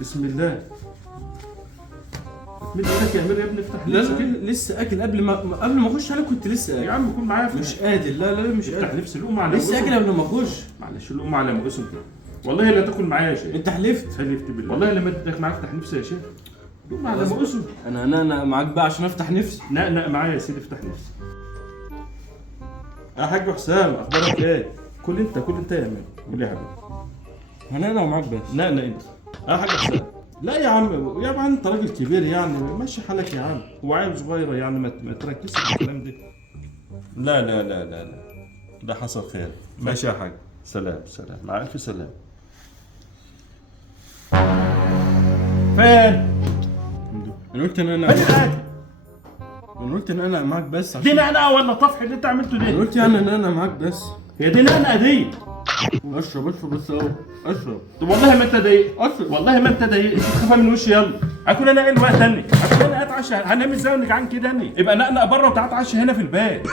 بسم الله. مين ايدك يا امير يا ابني؟ افتح. لا لسه اكل قبل ما اخش عليك، كنت لسه يا اكل. عم كون معايا. مش قادر. لا مش افتح قادر. نفسي الام على لسه اكل قبل ما اخش. معلش الام على مقسم كده. والله لا تاكل معايا يا شيخ. انت حلفت. حلفت بالله والله لما اديتك معاك افتح نفسي يا شيخ. الام على مقسم. انا معاك بقى عشان افتح نفسي. لا معايا يا سيدي افتح نفسي. يا حاج حسام اخبارك ايه؟ كل انت يا مان. قول يا حبيبي. انا ومعاك بس. لا انت. يا حاج حسام. لا يا عم انت راجل كبير يعني ماشي حالك يا عم، وعيل صغيره يعني ما تركزش في الكلام ده. لا ده حصل خير. ماشي يا حاج. سلام مع الف سلام. فين؟ انا قلت فين الاكل؟ انا قلت ان انا معاك بس دي نقنقه ولا طفح اللي انت عملته ده؟ انا قلت يعني ان انا معاك بس. هي دي نقنقه دي؟ اشرب بس اهو. اشرب. طب والله ما انت ضايق. اشرب. والله ما انت ضايق. انت تخافها من وشي. يلا اكون انا ايه الوقت تاني؟ اكون انا اتعشى. هنام ازاي وانا جعان كده؟ يبقى نقنق بره وتعال اتعشى هنا في البيت.